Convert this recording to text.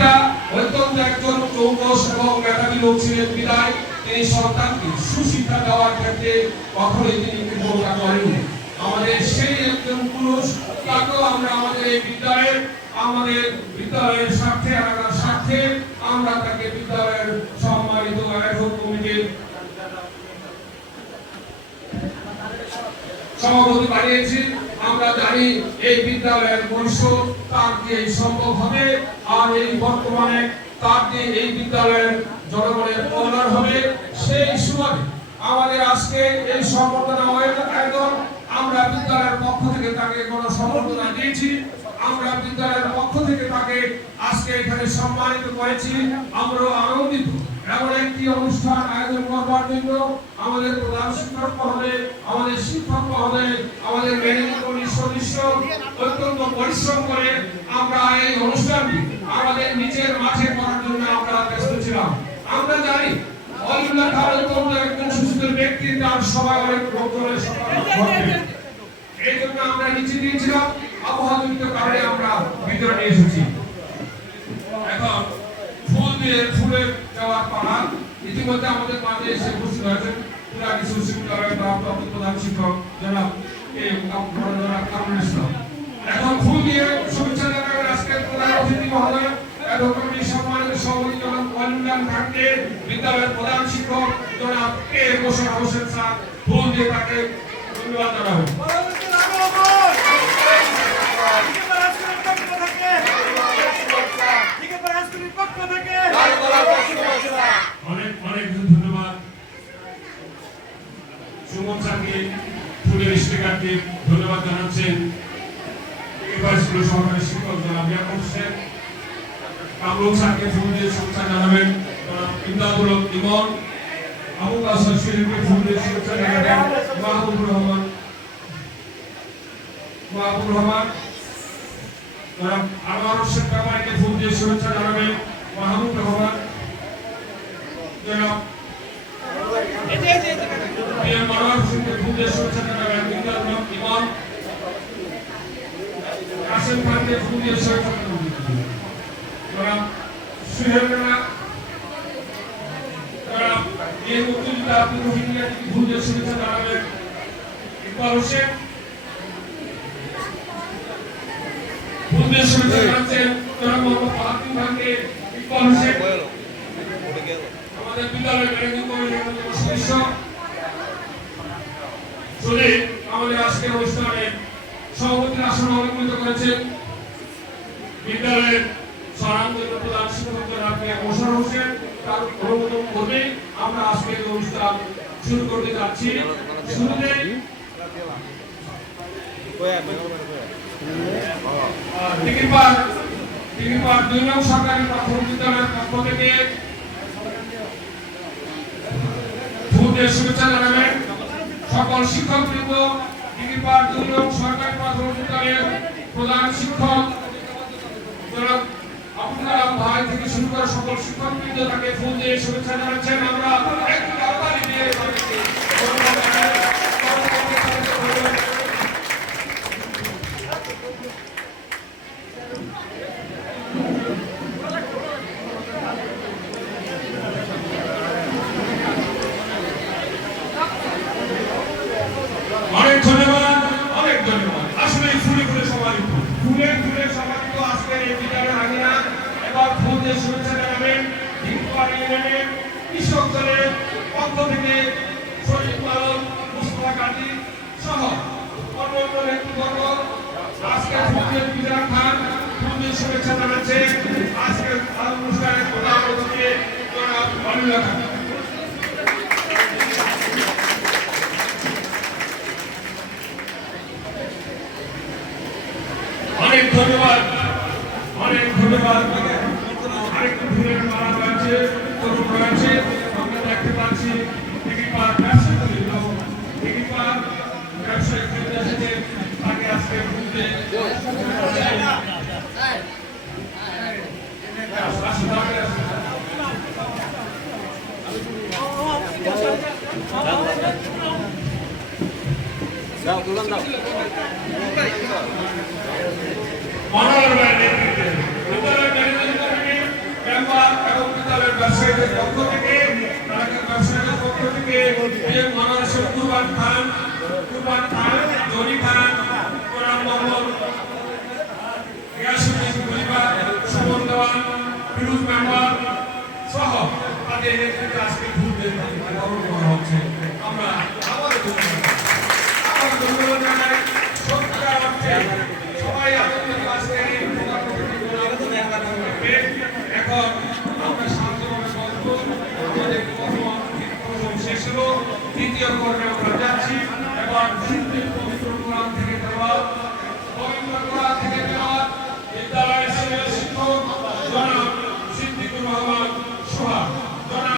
পিতা অত্যন্ত একজন চৌকস এবং মেধাবী লোক ছিলেন বিধায় তিনি সন্তানকে সুশিক্ষা দেওয়ার ক্ষেত্রে কখনোই তিনি কৃতজ্ঞতা করেননি। আমাদের সেই একজন পুরুষ তাকেও আমরা আমাদের এই বিদ্যালয়ের স্বার্থে আমরা তাকে বিদ্যালয়ের সম্মানিত অ্যাডহক কমিটির সভাপতি বানিয়েছি। আমরা জানি এই বিদ্যালয়ের ভবিষ্যৎ তার দিয়ে সম্ভব হবে, আর এই বর্তমানে তার দিয়ে এই বিদ্যালয়ের জনগণের কল্যাণ হবে। সেই সুবাদে আমাদের আজকে এই সম্বর্ধনা আয়োজন আমরা বিদ্যালয়ের পক্ষ থেকে তাকে গণসম্বর্ধনা দিয়েছি। আমরা বিদ্যালয়ের পক্ষ থেকে তাকে আজকে এখানে সম্মানিত করেছি। আমরা আনন্দিত এমন একটি অনুষ্ঠান আয়োজন করবার জন্য আমাদের প্রধান শিক্ষক মহোদয়, আমাদের শিক্ষক মহোদয়, আমাদের ম্যানেজিং কমিটির সদস্য অত্যন্ত পরিশ্রম করে আমরা এই অনুষ্ঠানটি আমাদের নিজের মাঠে করার জন্য আমরা ব্যস্ত ছিলাম। আমরা জানি অলিউল্লাহ খান অত্যন্ত একজন সুস্থ ব্যক্তি, তার সবাই অনেক লোকজনের ঘটবে, এই জন্য আমরা নিচে দিয়েছিলাম। আবহাওয়াজনিত কারণে আমরা ভিতরে নিয়ে এসেছি। এখন ফুলের দেওয়ার পালা ইতিমধ্যে আমাদের মাঝে এসে উপস্থিত হয়েছেন পুরা কিছু বিশ্ববিদ্যালয়ের প্রধান শিক্ষক জনাব কামরুল ইসলাম। এখন ফুল দিয়ে শুভেচ্ছা জানাবেন আজকের প্রধান অতিথি মহোদয় অ্যাডহক কমিটির সম্মানিত সভাপতি জনাব ওয়ালিউল্লাহ খানকে, বিদ্যালয়ের প্রধান শিক্ষক জনাব কে মোশাররফ হোসেন স্যার। ফুল দিয়ে তাকে ধন্যবাদ জানাবেন। অনেক অনেক ধন্যবাদ সুমন স্যারকে, ফুলের স্টিকারকে ধন্যবাদ জানাচ্ছেন এবার স্কুল সহকারী শিক্ষক জনাব ইয়াকুব হোসেন। কামরুল স্যারকে ফুল দিয়ে শুভেচ্ছা জানাবেন ইমদাদুল ইমন। আবু কাসর শরীফকে ফুল দিয়ে শুভেচ্ছা জানাবেন মাহবুবুর রহমান। জনাব আনোয়ার হোসেন কামালকে ফুল দিয়ে শুভেচ্ছা জানাবেন মাহমুদ রহমান। জনাব আনোয়ার হোসেনকে ফুল দিয়ে শুভেচ্ছা জানাবেন ইমদাদুল ইমন। কাসেম খানকে ফুল দিয়ে শুভেচ্ছা জানাবেন জনাব সুহেল রানা। জনাব মুক্তিযোদ্ধা আব্দুর রহিমকে ফুল দিয়ে শুভেচ্ছা জানাবেন ইকবাল হোসেন। আমাদের বিদ্যালয়ের ম্যানেজিং কমিটির সদস্য আমাদের আজকের অনুষ্ঠানে সভাপতির আসন অলঙ্কৃত করেছেন বিদ্যালয়ের স্বনামধন্য প্রধান শিক্ষক জনাব মোশাররফ হোসেন। তার অনুমোদন করবে আমরা আজকের অনুষ্ঠান শুরু করতে যাচ্ছি। শুরুতে টিকিপাড় 2 নং সরকারি প্রাথমিক বিদ্যালয়ের পক্ষ থেকে ফুল দিয়ে শুভেচ্ছা জানাবেন সকল শিক্ষকবৃন্দ। টিকিপাড় 2 নং সরকারি প্রাথমিক বিদ্যালয়ের প্রধান শিক্ষক জনাব আব্দুল কালাম ভাই থেকে শুরু করে সকল শিক্ষকবৃন্দ তাকে ফুল দিয়ে শুভেচ্ছা জানাচ্ছেন। আমরা একটু তালি দিয়ে অনেক ধন্যবাদ। আসলে ফুলে সমাহিত আজকের এই বিদ্যালয়ের আঙিনা। এবার ফুল দিয়ে শুভেচ্ছা জানাবেন ঢিকুয়ার ইউনিয়নের কৃষক দলের পক্ষ থেকে শরীফ মালন, মুস্তাফা গাজী সহ অন্যান্য নেতৃবর্গ। আজকে ফুল দিয়ে বিজয় খান ফুল দিয়ে শুভেচ্ছা জানাচ্ছে আজকের অনুষ্ঠানের প্রধান অতিথি জনাব ওয়ালিউল্লাহ খান। অনেক ধন্যবাদ। আরেকটু ফুলের মালা রয়েছে, তরুণ রয়েছে, আমরা দেখতে পাচ্ছি টিকিপাড় ব্যবসায়িক এসেছে তাকে আজকে ফুলতে মনোহর ভাই নেতৃত্বে বিদ্যালয় ম্যানেজমেন্ট কমিটির মেম্বার সহ তাদের নেতৃত্বে আজকে ভোটের বরণ করা হচ্ছে। আমরা আবার ধন্যবাদ জানাই। সত্যিকার অর্থে সবাই আনন্দিত আজকে এই এখন আমরা শান্তভাবে বলবো আমাদের প্রথম শেষ হলো, দ্বিতীয় পর্বে আমরা যাচ্ছি। এবার পবিত্র কোরআন থেকে তেলাওয়াত